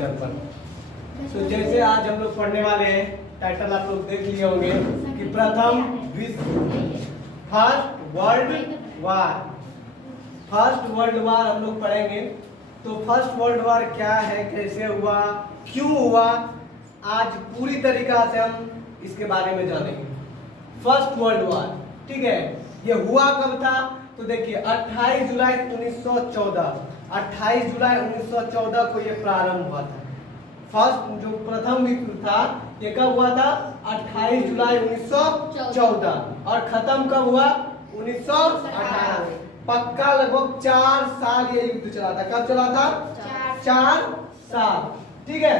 Channel पर। तो जैसे आज हम लोग पढ़ने वाले हैं, टाइटल आप लोग देख लिए होंगे कि प्रथम विश्व फर्स्ट वर्ल्ड वार हम लोग पढ़ेंगे। तो फर्स्ट वर्ल्ड वार क्या है, कैसे हुआ, क्यों हुआ, आज पूरी तरीका से हम इसके बारे में जानेंगे। फर्स्ट वर्ल्ड वार, ठीक है, ये हुआ कब था? तो देखिए 28 जुलाई 1914, 28 जुलाई 1914 को ये प्रारंभ हुआ था। फर्स्ट जो प्रथम विश्व था ये कब हुआ था? 28 जुलाई 1914 और खत्म कब हुआ? 1918 में। पक्का लगभग 4 साल ये युद्ध चला था। कब चला था? 4 साल, ठीक है।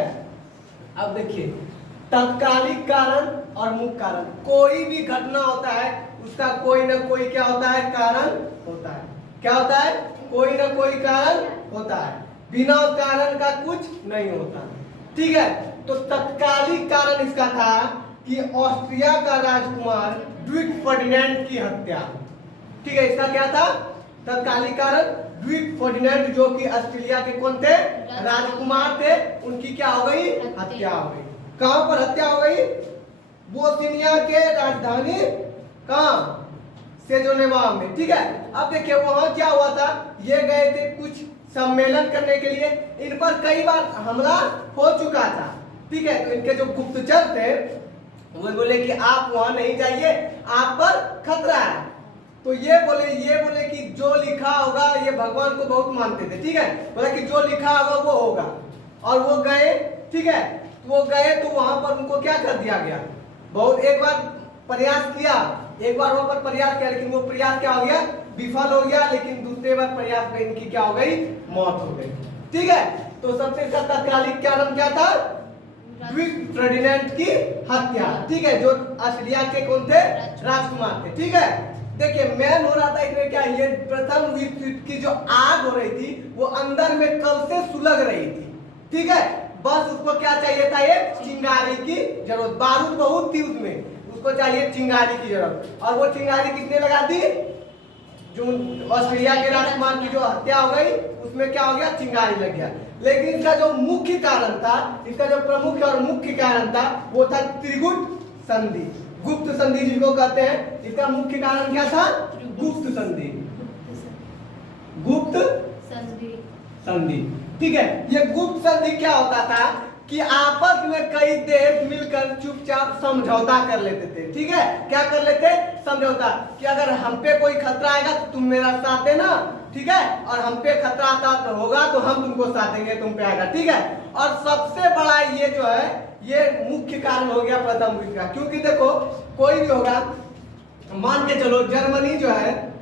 अब देखिए तत्कालिक कारण और मुख्य कारण, कोई भी घटना होता है उसका कोई ना कोई क्या होता है? कारण होता है। क्या होता है? कोई ना कोई कारण होता है, बिना कारण का कुछ नहीं होता, ठीक है। तो तत्कालिक कारण इसका था कि ऑस्ट्रिया का राजकुमार ड्यूक फर्डिनेंड की हत्या, ठीक है। इसका क्या था तत्कालिक कारण? ड्यूक फर्डिनेंड जो कि ऑस्ट्रेलिया के कौन थे? राजकुमार थे। उनकी क्या हो गई? हत्या हो गई। कहां पर हत्या हो गई? बोस्निया के राजधानी कहां? सेजोनेवा में, ठीक है। अब देखिए वहां क्या हुआ था, ये गए थे कुछ सम्मेलन करने के लिए, इन पर कई बार हमला हो चुका था, ठीक है। तो इनके जो गुप्तचर थे वो बोले कि आप वहां नहीं जाइए, आप पर खतरा है। तो ये बोले कि जो लिखा होगा, ये भगवान को बहुत मानते थे, ठीक है। बोला कि जो लिखा होगा वो होगा, और वो गए, ठीक है। वो गए तो वहां पर उनको क्या कर दिया गया? बहुत एक बार प्रयास किया, वहां पर प्रयास किया, लेकिन वो प्रयास क्या हो गया? विफल हो गया। लेकिन दूसरे बार प्रयास में इनकी क्या हो गई? मौत हो गई, ठीक है। तो सबसे तत्कालिक कारण क्या था? ड्यूक फर्डिनेंड की हत्या, ठीक है, जो ऑस्ट्रेलिया के कौन थे? राजकुमार थे, ठीक है। देखिए मैन हो रहा था इसमें क्या, ये प्रथम विश्व युद्ध की जो आग हो रही थी वो अंदर में कब से सुलग रही थी, ठीक है। बस उसको क्या चाहिए था? ये चिंगारी की जरूरत, बारूद बहुत थी उसमें, उसको चाहिए चिंगारी की जरूरत। और वो चिंगारी किसने लगा दी? जो ऑस्ट्रेलिया के राजकुमार की जो हत्या हो गई उसमें क्या हो गया? चिंगारी लग गया। लेकिन इसका जो मुख्य कारण था, इसका जो प्रमुख और मुख्य कारण था वो था त्रिगुप्त संधि, गुप्त संधि जिसको कहते हैं। इसका मुख्य कारण क्या था? गुप्त संधि, गुप्त संधि, ठीक है। ये गुप्त संधि क्या होता था कि आपस में कई देश मिलकर चुपचाप समझौता कर लेते थे, ठीक है। क्या कर लेते? समझौता, कि अगर हम पे कोई खतरा आएगा तो तुम मेरा साथ देना, ठीक है, और हम पे खतरा होगा तो हम तुमको साथ देंगे, तुम पे आएगा, ठीक है। और सबसे बड़ा ये जो है ये मुख्य कारण हो गया प्रथम विश्व का। क्योंकि देखो कोई भी होगा, मान के चलो जर्मनी जो है,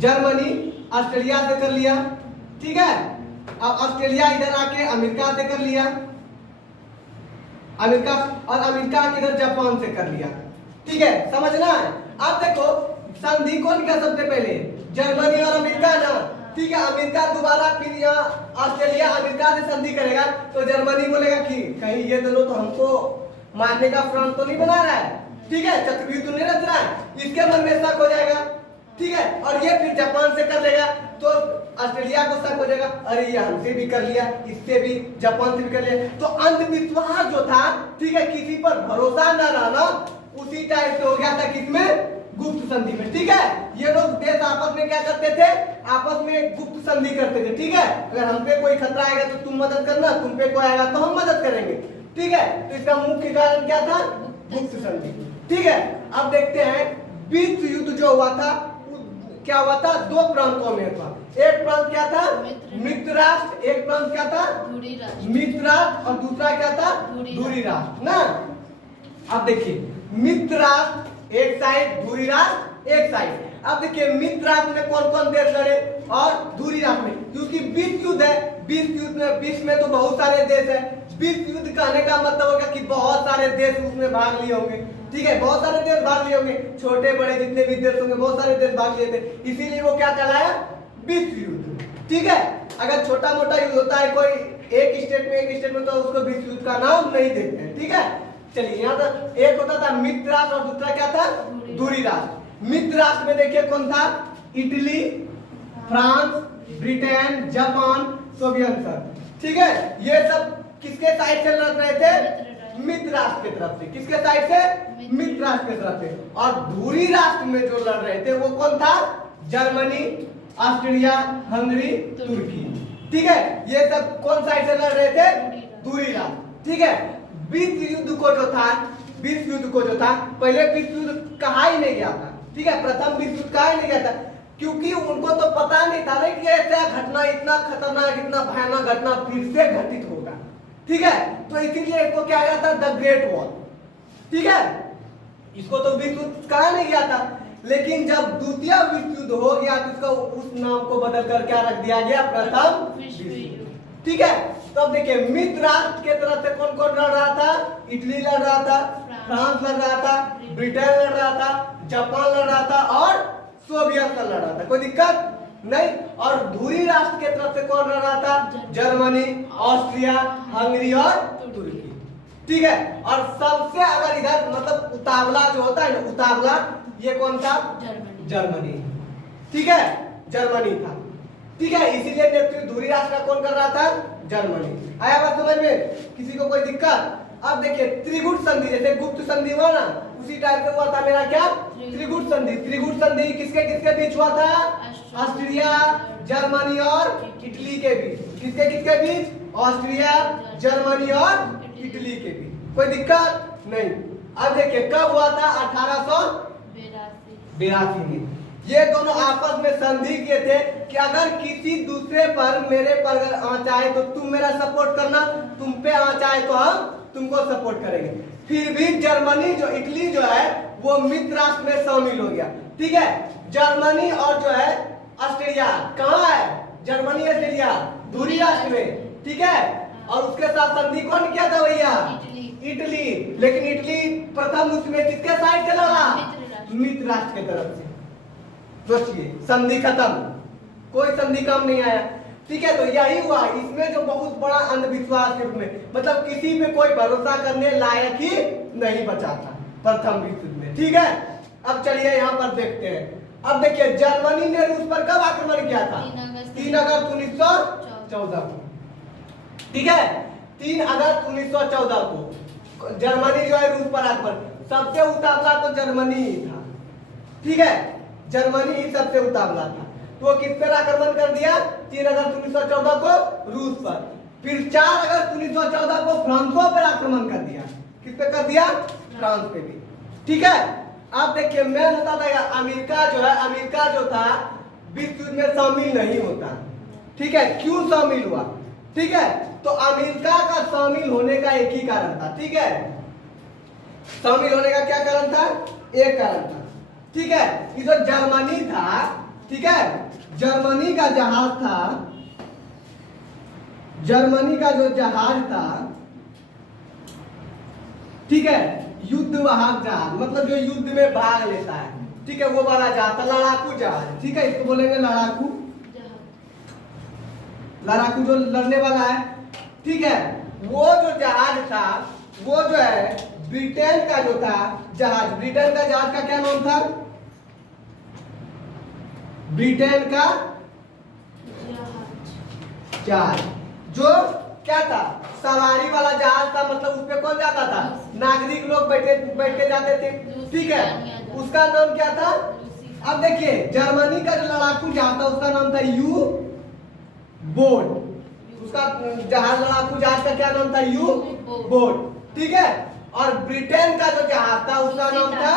जर्मनी ऑस्ट्रेलिया से कर लिया, ठीक है। अब ऑस्ट्रेलिया इधर आके अमेरिका से कर लिया, अमेरिका, और अमेरिका इधर जापान से कर लिया, ठीक है, समझना है। अब देखो संधि कौन किया सबसे पहले? जर्मनी और अमेरिका ना, ठीक है। अमेरिका दोबारा फिर यहाँ ऑस्ट्रेलिया अमेरिका से संधि करेगा तो जर्मनी बोलेगा कि कहीं ये दोनों तो हमको मारने का फ्रंट तो नहीं बना रहा है, ठीक है, चक्रव्यूह तो नहीं रच रहा है, इसके मन में शक हो जाएगा, ठीक है। और ये फिर जापान से कर लेगा तो ऑस्ट्रेलिया को शक हो जाएगा, अरे ये हमसे भी कर लिया, इससे भी, जापान से भी कर लिया। तो अंधविश्वास जो था, ठीक है, किसी पर भरोसा न रहना, उसी टाइप से हो गया था किसमें? गुप्त संधि में, ठीक है। ये लोग देश आपस में क्या करते थे? आपस में गुप्त संधि करते थे, ठीक है। अगर हम पे कोई खतरा आएगा तो तुम मदद करना, तुम पे कोई आएगा तो हम मदद करेंगे, ठीक है। तो इसका मुख्य कारण क्या था? गुप्त संधि, ठीक है। अब देखते हैं विश्व युद्ध जो हुआ था क्या हुआ था? 2 प्रांतों में हुआ। एक प्रांत क्या था? मित्र राष्ट्र, एक प्रांत क्या था? मित्र राष्ट्र, और दूसरा क्या था? धुरी राष्ट्र ना। अब देखिए मित्र राष्ट्र एक साइड, धुरी राष्ट्र एक साइड। अब देखिए मित्र राष्ट्र में कौन कौन देश लड़े और धुरी राष्ट्र में, क्योंकि विश्व युद्ध है, विश्व में तो बहुत सारे देश है। विश्व युद्ध कहने का मतलब होगा कि बहुत सारे देश उसमें भाग लिए होंगे, ठीक है, बहुत सारे देश भाग लिए होंगे, छोटे बड़े जितने भी देश होंगे बहुत सारे देश भाग लिए थे, इसीलिए वो क्या कहलाया? विश्व युद्ध, ठीक है। अगर छोटा मोटा युद्ध होता है कोई एक स्टेट में तो उसको विश्व युद्ध का नाम नहीं देते हैं, ठीक है। चलिए यहाँ तो एक होता था मित्र राष्ट्र और दूसरा क्या था? धुरी राष्ट्र। मित्र राष्ट्र में देखिए कौन था? Italy, France, Britain, Japan, Soviet संघ, ठीक है, ये सब किसके साइड से लड़ रहे थे? मित्र राष्ट्र की तरफ से। किसके साइड से? मित्र राष्ट्र की तरफ से। और धुरी राष्ट्र में जो लड़ रहे थे वो कौन था? जर्मनी, ऑस्ट्रिया, हंगरी, तुर्की। ठीक है, ये सब कौन साइड से लड़ रहे थे? धुरी राष्ट्र। ठीक है, विश्व युद्ध को जो था, विश्व युद्ध को जो था, पहले विश्व युद्ध कहा ही नहीं गया था। ठीक है, प्रथम विश्व युद्ध कहा ही नहीं गया था, क्योंकि उनको तो पता नहीं था कि ऐसा घटना, इतना खतरनाक, इतना भयानक घटना फिर से घटित होगा। ठीक है, तो इसीलिए इसको क्या गया था? The great war. ठीक है, इसको तो विश्व युद्ध कहा नहीं गया था, लेकिन जब द्वितीय विश्व युद्ध हो गया तो इसका उस नाम को बदल कर क्या रख दिया गया? प्रथम विश्व युद्ध। ठीक है, तब देखिए मित्र राष्ट्र के तरफ से कौन कौन लड़ रहा था? इटली लड़ रहा था, फ्रांस लड़ रहा था, ब्रिटेन लड़ रहा था, जापान लड़ रहा था और सोवियत लड़ रहा था। कोई दिक्कत नहीं। और धुरी राष्ट्र के तरफ से कौन लड़ रहा था? जर्मनी, ऑस्ट्रिया, हंगरी और तुर्की। ठीक है, और सबसे अगर इधर मतलब उतावला जो होता है ना, उतावला, ये कौन था? जर्मनी। ठीक है, जर्मनी था। ठीक है, इसीलिए नेतृत्व धुरी राष्ट्र का कौन कर रहा था? जर्मनी। आया बात समझ में? किसी को कोई दिक्कत? अब देखिए त्रिगुट संधि, जैसे गुप्त संधि हुआ ना, उसी टाइप से हुआ था मेरा क्या? त्रिगुट संधि। त्रिगुट संधि किसके किसके बीच हुआ था? ऑस्ट्रिया, जर्मनी और इटली के बीच। किसके किसके बीच? ऑस्ट्रिया, जर्मनी और इटली के बीच। कोई दिक्कत नहीं। अब देखिए कब हुआ था? 1882 में। ये दोनों आपस में संधि किए थे कि अगर किसी दूसरे पर, मेरे पर अगर आँच आए तो तुम मेरा सपोर्ट करना, तुम पे आँच आए तो हम तुमको सपोर्ट करेंगे। फिर भी जर्मनी जो, इटली जो है वो मित्र राष्ट्र में शामिल हो गया। ठीक है, जर्मनी और जो है ऑस्ट्रिया कहाँ है? जर्मनी, ऑस्ट्रिया धुरी राष्ट्र में। ठीक है, और उसके साथ संधि कौन किया था भैया? इटली। लेकिन इटली प्रथम उसमें किसके साइड से लड़ा? मित्र राष्ट्र की तरफ से। सोचिए, संधि खत्म, कोई संधि काम नहीं आया। ठीक है, तो यही हुआ। इसमें जो बहुत बड़ा अंधविश्वास के रूप में, मतलब किसी पे कोई भरोसा करने लायक ही नहीं बचा था प्रथम विश्व युद्ध में। ठीक है, अब चलिए यहाँ पर देखते हैं। अब देखिए जर्मनी ने रूस पर कब आक्रमण किया था? 3 अगस्त 1914 को। ठीक है, 3 अगस्त 1914 को जर्मनी जो है रूस पर आक्रमण। सबसे उतावला तो जर्मनी ही था। ठीक है, जर्मनी ही सबसे उतावला था। तो किस पर आक्रमण कर दिया? 3 अगस्त 1914 को रूस पर। फिर 4 अगस्त 1914 को फ्रांसो पर आक्रमण कर दिया। किस पे कर दिया? फ्रांस पे भी। ठीक है, आप देखिए मैं बता देगा, अमेरिका जो है, अमेरिका जो था विश्व युद्ध में शामिल नहीं होता। ठीक है, क्यों शामिल हुआ? ठीक है, तो अमेरिका का शामिल होने का एक ही कारण था। ठीक है, शामिल होने का क्या कारण था? एक कारण था। ठीक है, ये जो जर्मनी था, ठीक है, जर्मनी का जहाज था, जर्मनी का जो जहाज था, ठीक है, युद्ध वाहक जहाज, मतलब जो युद्ध में भाग लेता है। ठीक है, वो वाला जहाज था, लड़ाकू जहाज। ठीक है, इसको बोलेंगे लड़ाकू, लड़ाकू जो लड़ने वाला है। ठीक है, वो जो जहाज था वो जो है ब्रिटेन का जो था जहाज, ब्रिटेन का जहाज का क्या नाम था? ब्रिटेन का जहाज, जो क्या था? सवारी वाला जहाज था, मतलब उस पे कौन जाता था? नागरिक लोग बैठ के जाते थे। ठीक है, उसका नाम क्या था? अब देखिए जर्मनी का जो लड़ाकू जहाज था उसका नाम था यू बोट। उसका जहाज, लड़ाकू जहाज का क्या नाम था? You boat. ठीक है, और ब्रिटेन का जो जहाज था उसका नाम था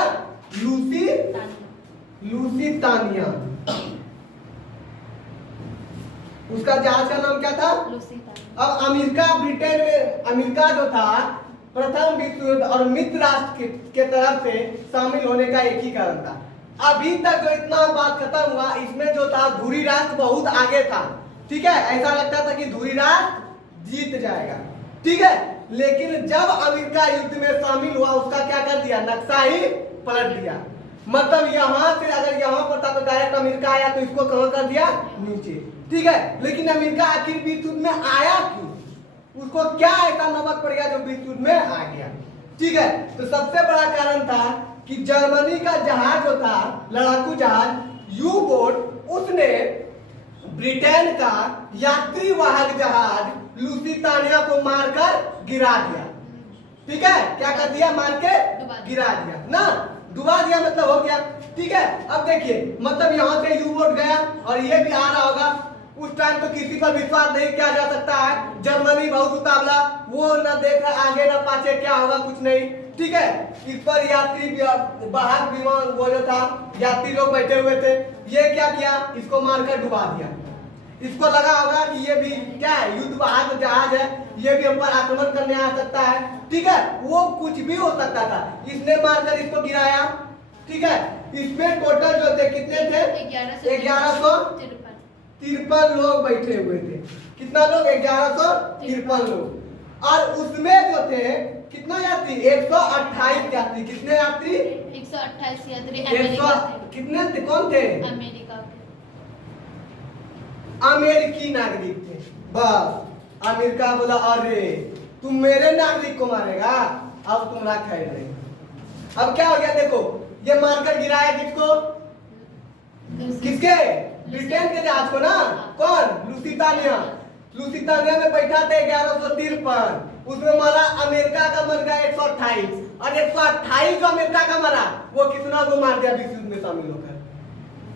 लुसितानिया। उसका जहाज का नाम क्या था? अब अमेरिका, ब्रिटेन में अमेरिका जो था प्रथम विश्व युद्ध और मित्र राष्ट्र के तरफ से शामिल होने का एक ही कारण था। अभी तक जो इतना बात खत्म हुआ, इसमें जो था धुरी राष्ट्र बहुत आगे था। ठीक है, ऐसा लगता था कि धुरी राष्ट्र जीत जाएगा। ठीक है, लेकिन जब अमेरिका युद्ध में शामिल हुआ उसका क्या कर दिया? नक्शा ही पलट दिया। मतलब यहाँ से अगर यहाँ पर था तो डायरेक्ट अमेरिका आया, तो इसको कहाँ कर दिया? नीचे। ठीक है, लेकिन अमेरिका आखिर विश्व युद्ध में आया क्यों? उसको क्या ऐसा नमक पड़ गया जो विश्व युद्ध में आ गया? ठीक है, तो सबसे बड़ा कारण था कि जर्मनी का जहाज जो था, लड़ाकू जहाज यू बोट, उसने ब्रिटेन का यात्री वाहक जहाज लुसितानिया को मारकर गिरा दिया। ठीक है, क्या कर दिया? मार के गिरा दिया ना, डुबा दिया मतलब हो गया। ठीक है, अब देखिए मतलब यहाँ से यू बोट गया और ये भी आ रहा होगा। उस टाइम तो किसी पर विश्वास नहीं किया जा सकता है। जर्मनी बहुत उतावला, वो न देख रहा आगे न पाछे क्या होगा कुछ नहीं। ठीक है, इस पर यात्री वाहक विमान वो जो था यात्री लोग बैठे हुए थे, ये क्या किया? इसको मारकर डुबा दिया। इसको लगा होगा कि ये भी क्या है, युद्ध वाहक जहाज है, ये भी हम पर आक्रमण करने आ सकता है। ठीक है, वो कुछ भी हो सकता था, इसने मारकर इसको गिराया। ठीक है, इसमें टोटल जो थे कितने थे? 1153 लोग बैठे हुए थे। कितना लोग? 1153 लोग। और उसमें जो थे कितना यात्री? 128 यात्री। कितने यात्री? 128 यात्री। कितने थे? कौन थे? अमेरिकी नागरिक थे। बस अमेरिका बोला अरे तुम मेरे नागरिक को मारेगा, अब तुम्हारा खैर नहीं। अब क्या हो गया? देखो ये मारकर गिराया किसको? किसके? ब्रिटेन के जहाज को ना। कौन? लुसितानिया। लुसितानिया में बैठा था 1153, उसमें मारा अमेरिका का मर गया 128, और 128 जो अमेरिका का मरा वो कितना को मार दिया विश्व युद्ध में शामिल होकर।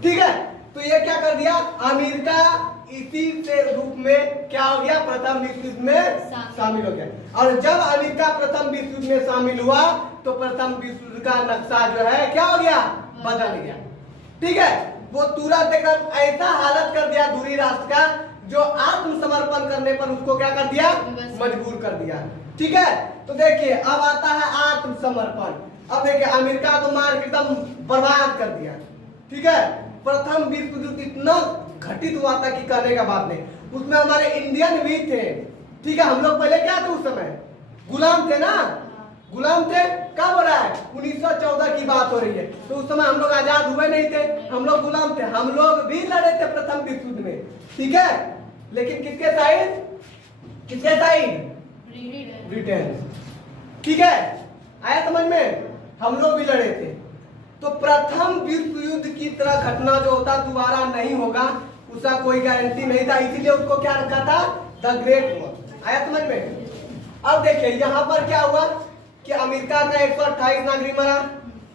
ठीक है, तो ये क्या कर दिया? अमेरिका इसी से रूप में क्या हो गया? प्रथम विश्व युद्ध में शामिल हो गया। और जब अमेरिका प्रथम विश्व युद्ध में शामिल हुआ तो प्रथम विश्व युद्ध का नक्शा जो है क्या हो गया? बदल गया। ठीक है, वो तुरंत एकदम ऐसा हालत कर दिया दूरी राष्ट्र का, जो आत्मसमर्पण करने पर उसको क्या कर दिया? मजबूर कर दिया। ठीक है, तो देखिए अब आता है आत्मसमर्पण। अब देखिए अमेरिका तो मार के एकदम बर्बाद कर दिया। ठीक है, प्रथम विश्व युद्ध इतना घटित हुआ था कि कहने का बात नहीं। उसमें हमारे इंडियन भी थे। ठीक है, हम लोग पहले क्या थे? उस समय गुलाम थे ना, गुलाम थे। कब हो रहा है? 1914 की बात हो रही है। तो उस समय हम लोग आजाद हुए नहीं थे, हम लोग गुलाम थे। हम लोग भी लड़े थे प्रथम विश्व युद्ध में। ठीक है, लेकिन किसके साइड? किसके साइड? ब्रिटेन। ठीक है, आया समझ में? हम लोग भी लड़े थे। तो प्रथम विश्व युद्ध की तरह घटना जो होता दोबारा नहीं होगा, उसका कोई गारंटी नहीं था, इसीलिए उसको क्या रखा था? The great war. आया समझ में? अब देखिए यहाँ पर क्या हुआ कि अमेरिका का 128 नागरिक मरा।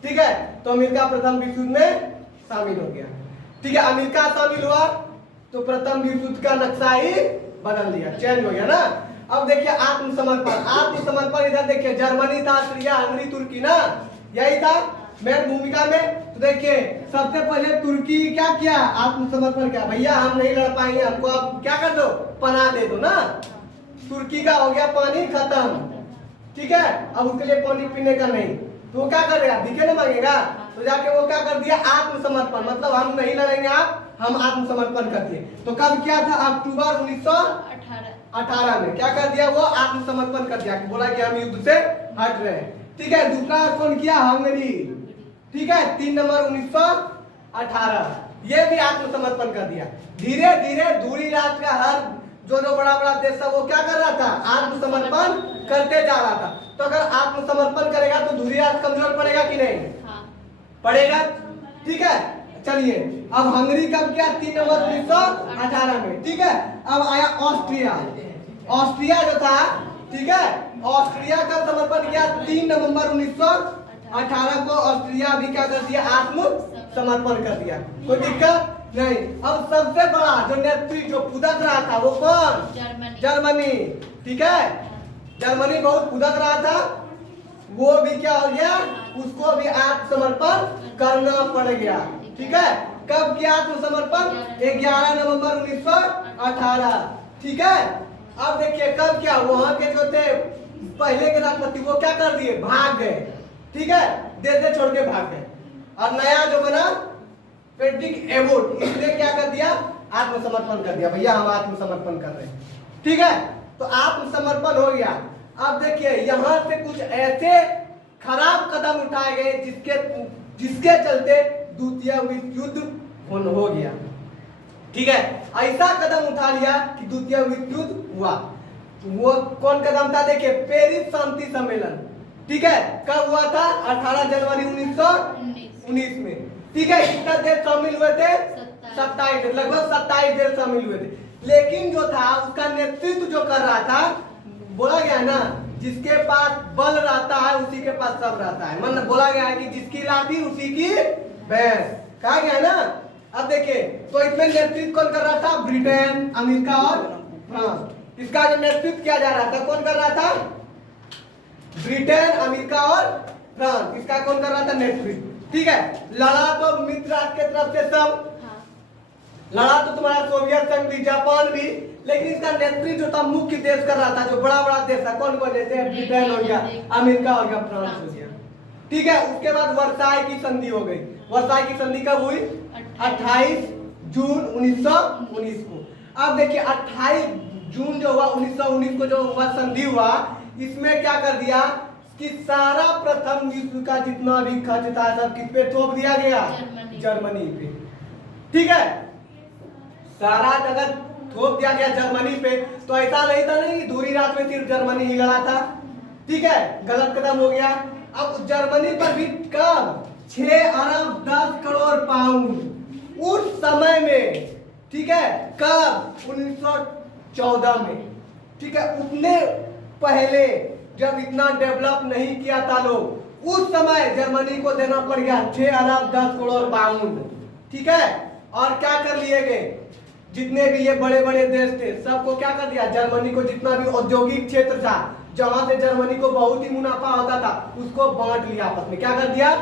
ठीक है, तो अमेरिका प्रथम विश्व युद्ध में शामिल हो गया। ठीक है, अमेरिका शामिल हुआ तो प्रथम विश्व युद्ध का नक्शा ही बदल दिया, चेंज हो गया ना। अब देखिए आत्मसमर्पण। आत्मसमर्पण इधर देखिए जर्मनी था, ऑस्ट्रिया, हंगरी, तुर्की ना, यही था मेन भूमिका में। तो देखिए सबसे पहले तुर्की क्या किया? आत्मसमर्पण किया। भैया हम नहीं लड़ पाएंगे, हमको अब क्या कर दो? पनाह दे दो ना। तुर्की का हो गया पानी खत्म। ठीक है, अब उसके लिए पानी पीने का नहीं, तो वो क्या करेगा? दिखे ना मांगेगा, तो जाके वो क्या कर दिया? आत्मसमर्पण। मतलब हम नहीं लड़ेंगे, आप हम आत्मसमर्पण कर दिए। तो कब किया था? अक्टूबर 1918 में क्या कर दिया? वो आत्मसमर्पण कर दिया, बोला कि हम युद्ध से हट रहे हैं। ठीक है, दूसरा कौन किया? हंगरी। ठीक है, 3 नवंबर 1918, ये भी आत्मसमर्पण कर दिया। धीरे धीरे दूरी राष्ट्र का हर जो बड़ा बड़ा देश था वो क्या कर रहा था? आत्मसमर्पण करते जा रहा था। तो अगर आत्मसमर्पण करेगा तो दूरी राष्ट्र कमजोर पड़ेगा कि नहीं? पड़ेगा। ठीक है, चलिए अब हंगरी कब किया? 3 नवंबर 1918 में। ठीक है, अब आया ऑस्ट्रिया। ऑस्ट्रिया जो था, ठीक है, ऑस्ट्रिया का समर्पण किया 3 नवंबर 1918 को। ऑस्ट्रिया भी क्या कर दिया? आत्मसमर्पण कर दिया। कोई दिक्कत नहीं। अब सबसे बड़ा जो नेतृत्व जो पुदक रहा था वो कौन? जर्मनी। ठीक है, जर्मनी बहुत पुदक रहा था, वो भी क्या हो गया? उसको भी आत्मसमर्पण करना पड़ गया। ठीक है, कब किया आत्मसमर्पण? 11 नवंबर 1918। ठीक है, अब देखिए कब क्या? वहां के जो थे पहले के राष्ट्रपति वो क्या कर दिए? भाग गए। ठीक है, देश छोड़ के भाग गए। और नया जो बना फ्रेडरिक एबोट, इसने क्या कर दिया? आत्मसमर्पण कर दिया। भैया हम आत्मसमर्पण कर रहे हैं। ठीक है, तो आत्मसमर्पण हो गया। अब देखिए यहाँ से कुछ ऐसे खराब कदम उठाए गए जिसके चलते द्वितीय विश्व युद्ध हो गया। ठीक है, ऐसा कदम उठा लिया कि द्वितीय विश्व युद्ध हुआ। वो कौन कदम था? देखिए पेरिस शांति सम्मेलन। ठीक है, कब हुआ था? 18 जनवरी 1919 में। ठीक है, कितना देश शामिल हुए थे? 27 लगभग 27 देश शामिल हुए थे। लेकिन जो था उसका नेतृत्व जो कर रहा था, बोला गया है ना जिसके पास बल रहता है उसी के पास सब रहता है। मतलब बोला गया है कि जिसकी लाठी उसी की भैंस, कहा गया है ना। अब देखिए तो इसमें नेतृत्व कौन कर रहा था? ब्रिटेन, अमेरिका और फ्रांस। इसका जो नेतृत्व किया जा रहा था कौन कर रहा था? ब्रिटेन, अमेरिका और फ्रांस। इसका कौन कर रहा था? नेतृत्व। ठीक है, लड़ा तो मित्र राष्ट्र की तरफ से सब, लड़ा तो तुम्हारा सोवियत संघ भी, जापान भी, लेकिन इसका नेतृत्व जो था मुख्य देश कर रहा था, जो बड़ा बड़ा देश था। कौन कौन? जैसे ब्रिटेन हो गया, अमेरिका हो गया, फ्रांस हो गया। ठीक है, उसके बाद वर्साई की संधि हो गई। वर्साई की संधि कब हुई? 28 जून 1919 को। अब देखिए 28 जून जो हुआ 1919 को जो हुआ संधि हुआ, इसमें क्या कर दिया कि सारा प्रथम विश्व का जितना भी खर्च था सब किस पे थोप दिया गया? जर्मनी पे। ठीक है, सारा जगह थोप दिया गया जर्मनी पे। तो ऐसा नहीं था नहीं कि धूरी रात में सिर्फ जर्मनी ही लड़ा था। ठीक है, गलत कदम हो गया। अब जर्मनी पर भी कब? 6 अरब 10 करोड़ पाउंड उस समय में। ठीक है, कब? 1914 में। ठीक है, उतने पहले जब इतना डेवलप नहीं किया था लोग, उस समय जर्मनी को देना पड़ गया 6 अरब 10 करोड़ पाउंड। ठीक है, और क्या कर लिए गए? जितने भी ये बड़े बड़े देश थे सबको क्या कर दिया? जर्मनी को जितना भी औद्योगिक क्षेत्र था, जहां से जर्मनी को बहुत ही मुनाफा होता था, उसको बांट लिया आपस में। क्या कर दिया?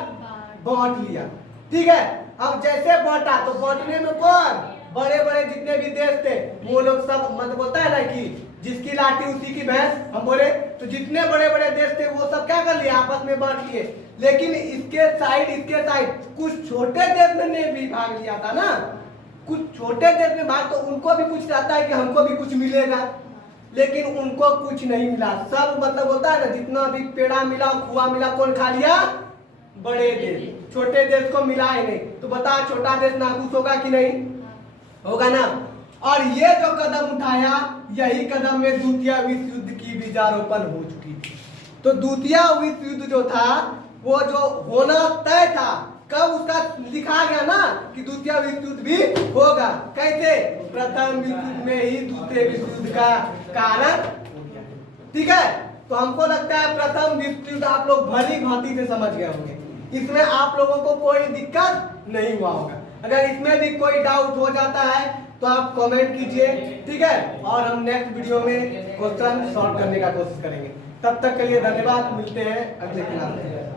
बांट लिया। ठीक है, अब जैसे बांटा तो बांटने में कौन? बड़े बड़े जितने भी देश थे वो लोग सब, मतलब होता है ना कि जिसकी लाठी उसी की भैंस, हम बोले तो जितने बड़े बड़े देश थे वो सब क्या कर लिए? आपस में बांट लिए। लेकिन इसके साइड कुछ छोटे देश ने भी भाग लिया था ना। कुछ छोटे देश में भाग, तो उनको भी कुछ रहता है कि हमको भी कुछ मिलेगा, लेकिन उनको कुछ नहीं मिला। सब मतलब होता है ना जितना भी पेड़ा मिला, खुआ मिला, कौन खा लिया? बड़े देश। छोटे देश को मिला ही नहीं। तो बता छोटा देश नाखुश होगा कि नहीं? होगा ना। और ये जो कदम उठाया, यही कदम में द्वितीय विश्व युद्ध की बीजारोपण हो चुकी थी। तो द्वितीय विश्व युद्ध जो था वो जो होना तय था, कब उसका लिखा गया ना कि द्वितीय विश्व युद्ध भी होगा। कैसे? प्रथम विश्व युद्ध में ही द्वितीय विश्व युद्ध का कारण हो गया। ठीक है, तो हमको लगता है प्रथम विश्व युद्ध आप लोग भली भांति से समझ गए होंगे। इसमें आप लोगों को कोई दिक्कत नहीं हुआ होगा। अगर इसमें भी कोई डाउट हो जाता है तो आप कमेंट कीजिए। ठीक है, और हम नेक्स्ट वीडियो में क्वेश्चन सॉल्व करने का कोशिश करेंगे। तब तक के लिए धन्यवाद। मिलते हैं अगले क्लास में।